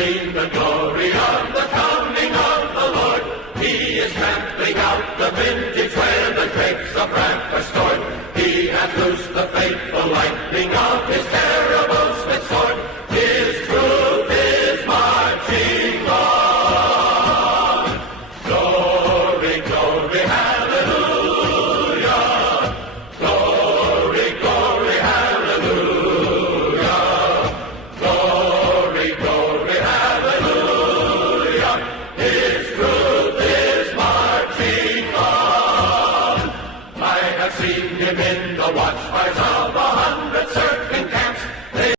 seen the glory of the coming of the Lord. He is trampling out the vintage where the grapes of wrath are stored. He hath loosed the faithful lightning of his terror.